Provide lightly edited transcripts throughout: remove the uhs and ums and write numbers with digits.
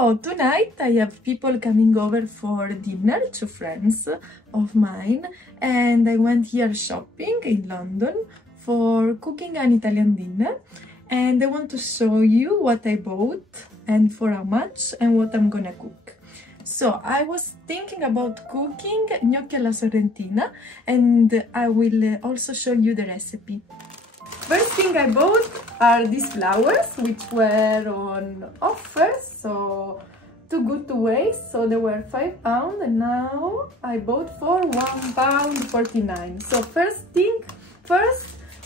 So tonight I have people coming over for dinner, 2 friends of mine, and I went here shopping in London for cooking an Italian dinner, and I want to show you what I bought and for how much and what I'm gonna cook. So I was thinking about cooking gnocchi alla Sorrentina, and I will also show you the recipe. First thing I bought are these flowers, which were on offer, so too good to waste. So they were £5, and now I bought for £1.49. So first,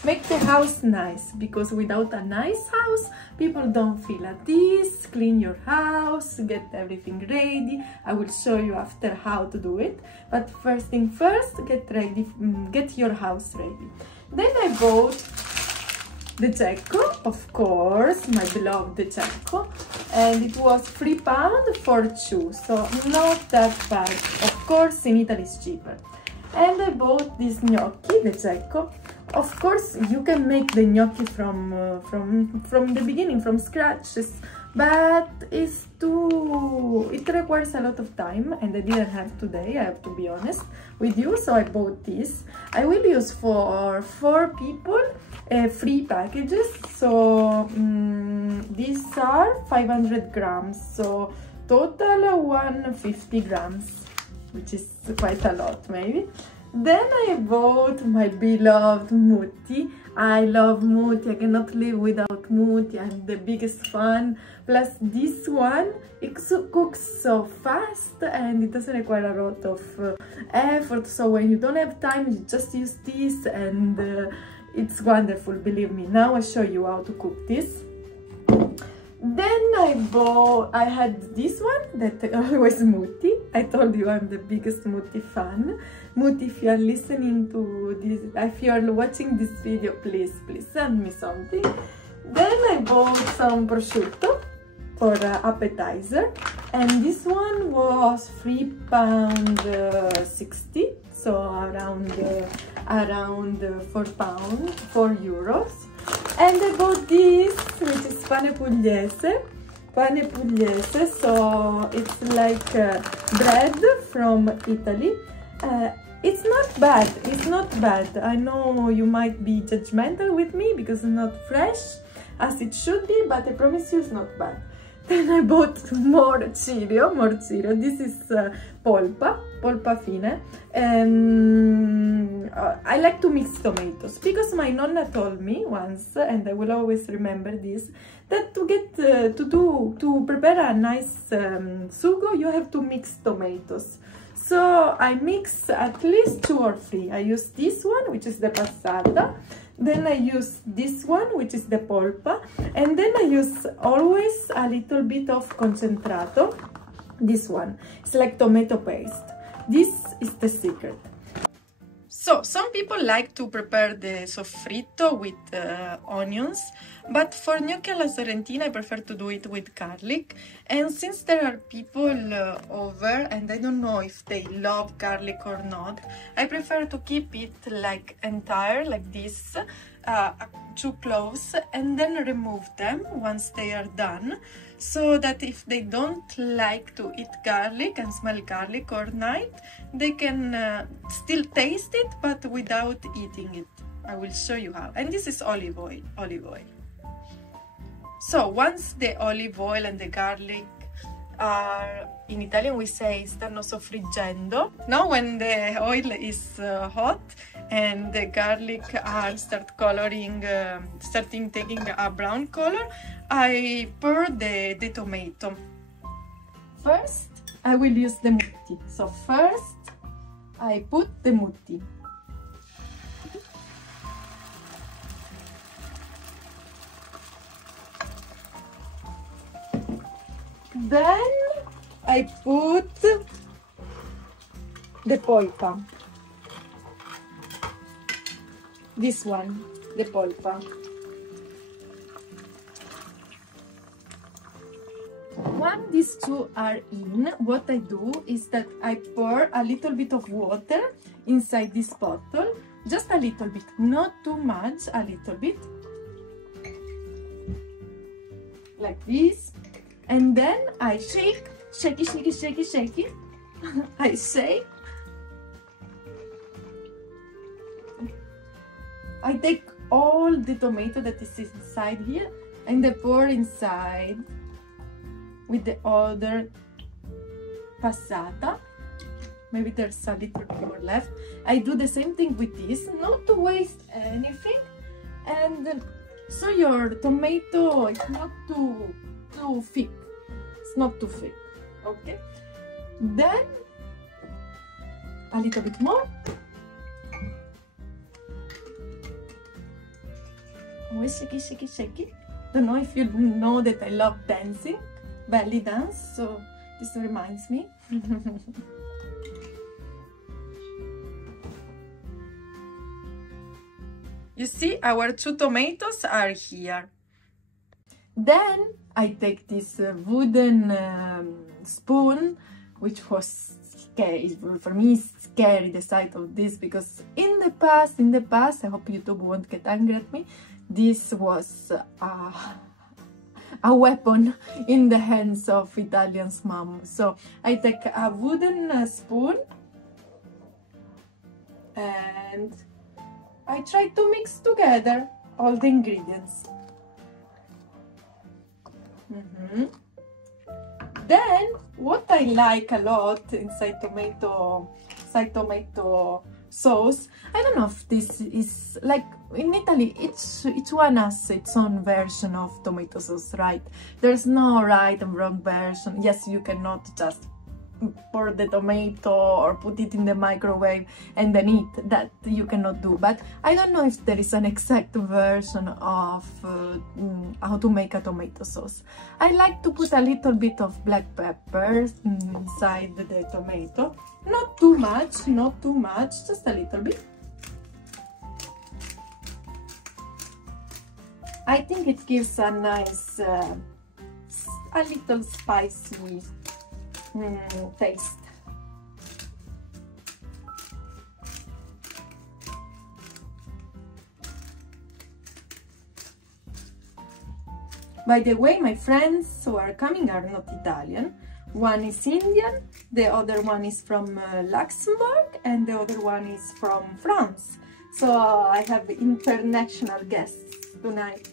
make the house nice, because without a nice house, people don't feel at ease. Clean your house, get everything ready. I will show you after how to do it. But first thing first, get your house ready. Then I bought the Cecco, of course, my beloved Cecco, and it was £3 for 2, so not that bad. Of course, in Italy it's cheaper. And I bought this gnocchi, the Cecco. Of course, you can make the gnocchi from the beginning, from scratch, but it requires a lot of time, and I didn't have today, I have to be honest with you, so I bought this. I will use for 4 people 3 packages, so these are 500 grams, so total 150 grams, which is quite a lot maybe. Then I bought my beloved mutti. I love mutti, I cannot live without mutti, I'm the biggest fan. Plus this one, it cooks so fast and it doesn't require a lot of effort, so when you don't have time, you just use this, and it's wonderful, believe me. Now I show you how to cook this. Then I had this one that always mutti. I told you I'm the biggest mutti fan. Mutti, if you are listening to this, if you are watching this video, please send me something. Then I bought some prosciutto for appetizer, and this one was £3.60, so around €4. And I bought this, which is pane pugliese, so it's like bread from Italy. It's not bad. I know you might be judgmental with me because it's not fresh as it should be, but I promise you it's not bad. Then I bought more cirio. This is polpa fine. I like to mix tomatoes, because my nonna told me once, and I will always remember this, that to prepare a nice sugo, you have to mix tomatoes. So I mix at least 2 or 3. I use this one, which is the passata. Then I use this one, which is the polpa, and then I use always a little bit of concentrato. This one, it's like tomato paste. This is the secret. So some people like to prepare the soffritto with onions, but for gnocchi alla Sorrentina I prefer to do it with garlic. And since there are people over and I don't know if they love garlic or not, I prefer to keep it like entire, like this, 2 cloves, and then remove them once they are done, so that if they don't like to eat garlic and smell garlic all night, they can still taste it but without eating it. I will show you how. And this is olive oil. So once the olive oil and the garlic are, in Italian we say stanno soffriggendo. Now when the oil is hot and the garlic starting taking a brown color, I pour the tomato. First I will use the mutti. So first I put the mutti. Then I put the polpa. This one, the polpa. When these two are in, what I do is that I pour a little bit of water inside this bottle, just a little bit, not too much, a little bit, like this. And then I shake, shaky, shaky, shaky, shaky. I shake. I take all the tomato that is inside here and I pour inside with the other passata. Maybe there's a little more left. I do the same thing with this, not to waste anything. And so your tomato is not too thick. It's not too thick, okay? Then a little bit more. Always shaky, shaky, shaky. Don't know if you know that I love dancing, belly dance, so this reminds me. You see, our 2 tomatoes are here. Then I take this wooden spoon, which was scary. For me, it's scary, the sight of this, because in the past, I hope YouTube won't get angry at me, this was a weapon in the hands of Italian's mom. So I take a wooden spoon and I try to mix together all the ingredients. Then what I like a lot inside tomato sauce, I don't know if this is like in Italy, each one has its own version of tomato sauce, right? There's no right and wrong version. Yes, you cannot just pour the tomato or put it in the microwave and then eat. That you cannot do. But I don't know if there is an exact version of how to make a tomato sauce. I like to put a little bit of black pepper inside the tomato. Not too much, not too much, just a little bit. I think it gives a nice, a little spicy taste. By the way, my friends who are coming are not Italian. One is Indian, the other one is from Luxembourg, and the other one is from France. So I have international guests tonight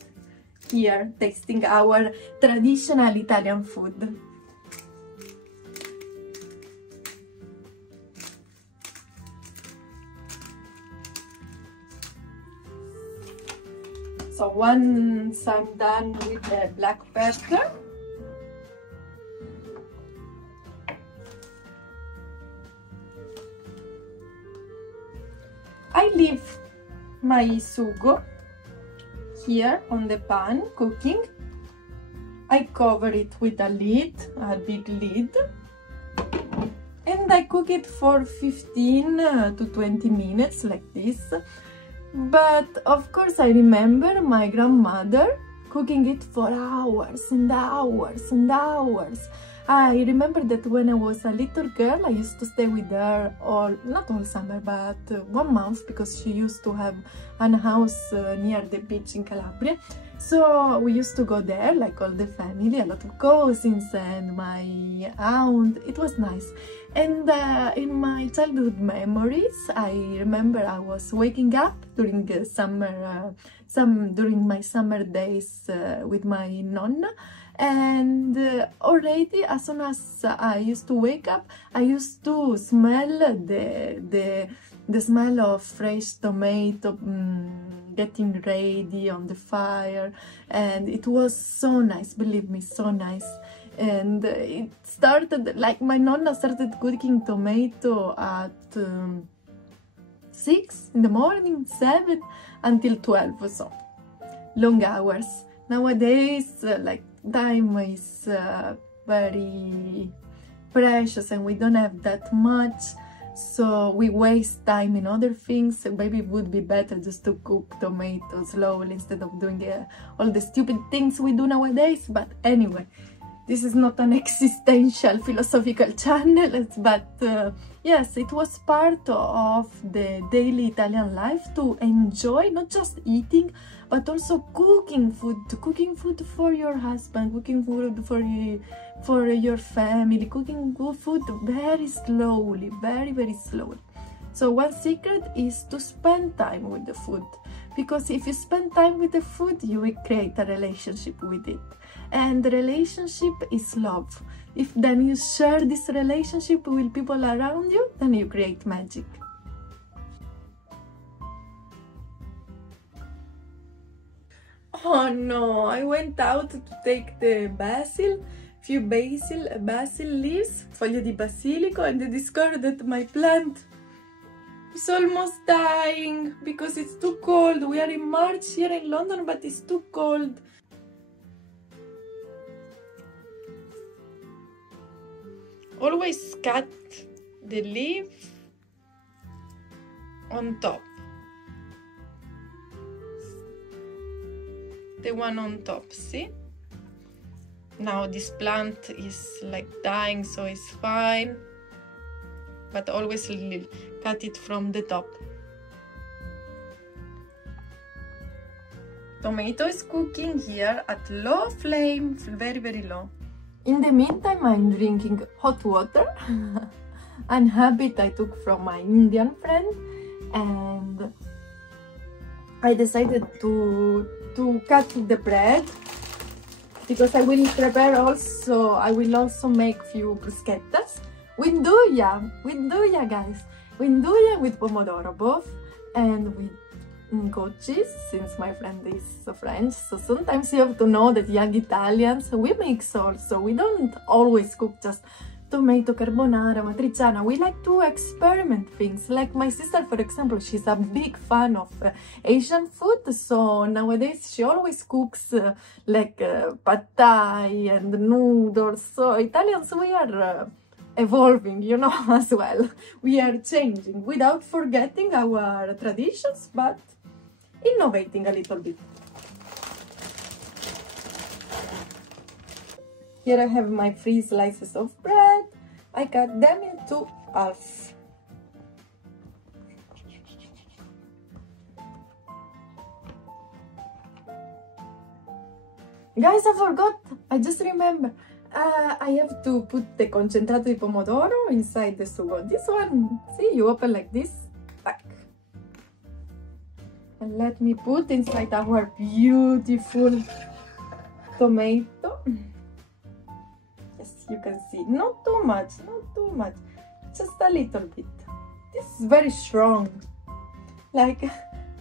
here tasting our traditional Italian food. So once I'm done with the black pepper, I leave my sugo here on the pan cooking. I cover it with a lid, a big lid, and I cook it for 15 to 20 minutes like this. But of course I remember my grandmother cooking it for hours and hours and hours. I remember that when I was a little girl, I used to stay with her not all summer, but 1 month, because she used to have a house near the beach in Calabria. So we used to go there, like all the family, a lot of cousins and my aunt. It was nice. And in my childhood memories, I remember I was waking up during during my summer days with my nonna. And already, as soon as I used to wake up, I used to smell the smell of fresh tomato getting ready on the fire, and it was so nice, believe me, so nice. And it started, like, my nonna started cooking tomato at 6 in the morning, 7 until 12, so long hours. Nowadays, like, time is very precious and we don't have that much, so we waste time in other things. Maybe it would be better just to cook tomatoes slowly instead of doing all the stupid things we do nowadays. But anyway, this is not an existential philosophical channel, but Yes, it was part of the daily Italian life to enjoy not just eating, but also cooking food for your husband, cooking food for your family, cooking good food very slowly, very slowly. So one secret is to spend time with the food, because if you spend time with the food, you will create a relationship with it. And the relationship is love. If then you share this relationship with people around you, then you create magic. Oh no, I went out to take the few basil leaves, foglie di basilico, and I discovered that my plant is almost dying because it's too cold. We are in March here in London, but it's too cold. Always cut the leaf on top. The one on top, see? Now this plant is like dying, so it's fine. But always cut it from the top. Tomato is cooking here at low flame, very low. In the meantime, I'm drinking hot water, a habit I took from my Indian friend, and I decided to cut the bread because I will prepare also. I will also make few bruschettas with nduja, guys, with nduja, with pomodoro both, and with Gnocchi, since my friend is French. So sometimes you have to know that young Italians, we mix also. We don't always cook just tomato carbonara, matriciana. We like to experiment things. Like my sister, for example, she's a big fan of Asian food. So nowadays she always cooks pad thai and noodles. So Italians, we are evolving, you know, as well. We are changing without forgetting our traditions, but innovating a little bit. Here I have my 3 slices of bread. I cut them into half. Guys, I forgot. I just remember. I have to put the concentrato di pomodoro inside the sugo. This one, see, you open like this. Tac. And let me put inside our beautiful tomato. Yes, you can see. Not too much, just a little bit. This is very strong. Like,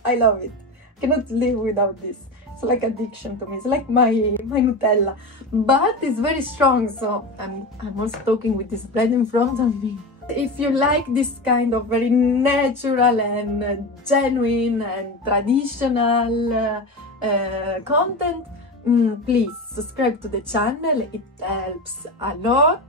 I love it. I cannot live without this. It's like addiction to me. It's like my Nutella, but it's very strong. So I'm also talking with this bread in front of me. If you like this kind of very natural and genuine and traditional content, please subscribe to the channel. It helps a lot,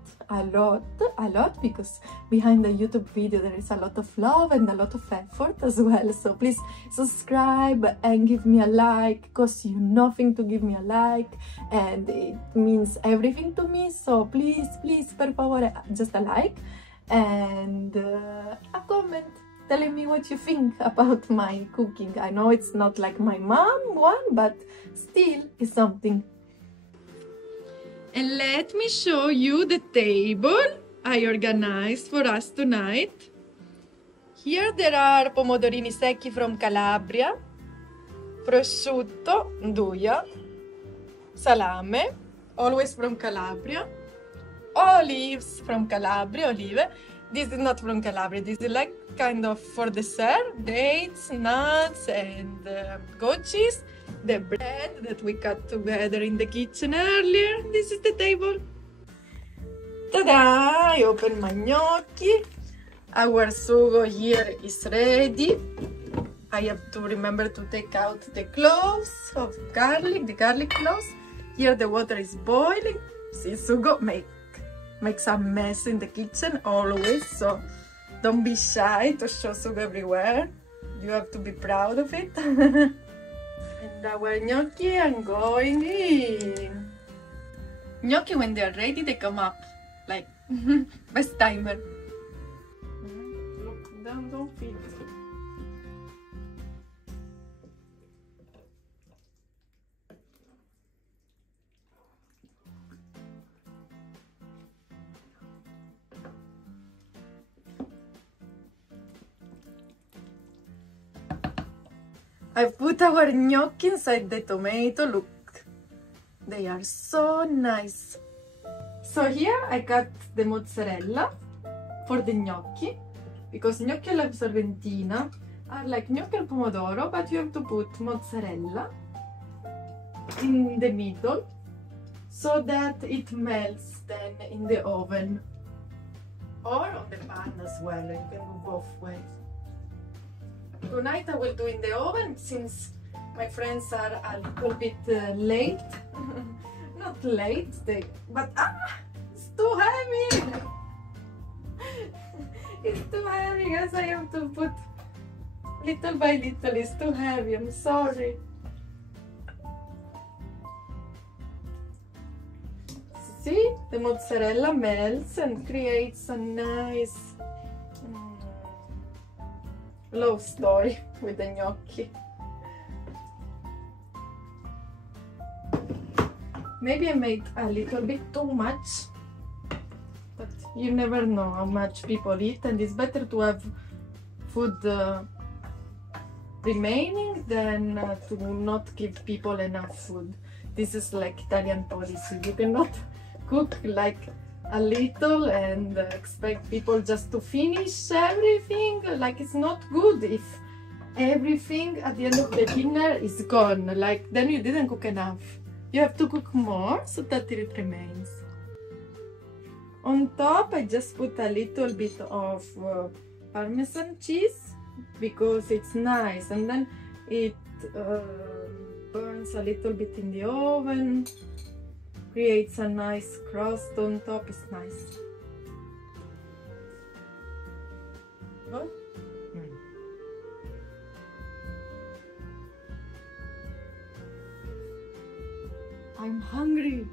because behind the YouTube video there is a lot of love and a lot of effort as well. So please subscribe and give me a like. It costs you nothing to give me a like, and it means everything to me. So please, per favore, just a like and a comment telling me what you think about my cooking. I know it's not like my mom one, but still it's something. And let me show you the table I organized for us tonight. Here there are pomodorini secchi from Calabria, prosciutto, nduja, salame, always from Calabria, olives from Calabria, olive. This is not from Calabria, this is like kind of for dessert, dates, nuts and goat cheese. The bread that we cut together in the kitchen earlier. This is the table. Ta-da! I open my gnocchi. Our sugo here is ready. I have to remember to take out the cloves of garlic, the garlic cloves. Here the water is boiling. See, sugo makes a mess in the kitchen always, so don't be shy to show sugo everywhere. You have to be proud of it. And our gnocchi are going in. Gnocchi, when they are ready, they come up like best timer. don't fit. I put our gnocchi inside the tomato. Look, they are so nice. So here I cut the mozzarella for the gnocchi, because gnocchi alla sorrentina are like gnocchi al pomodoro, but you have to put mozzarella in the middle so that it melts then in the oven or on the pan as well. You can do both ways. Tonight I will do in the oven, since my friends are a little bit late. Not late, but it's too heavy! It's too heavy, guys. I have to put little by little. It's too heavy, I'm sorry. See, the mozzarella melts and creates a nice love story with the gnocchi. Maybe I made a little bit too much, but you never know how much people eat, and it's better to have food remaining than to not give people enough food. This is like Italian policy. You cannot cook like a little and expect people just to finish everything. Like, it's not good if everything at the end of the dinner is gone. Like, then you didn't cook enough. You have to cook more so that it remains. On top I just put a little bit of Parmesan cheese because it's nice, and then it burns a little bit in the oven, creates a nice crust on top. It's nice. What? I'm hungry.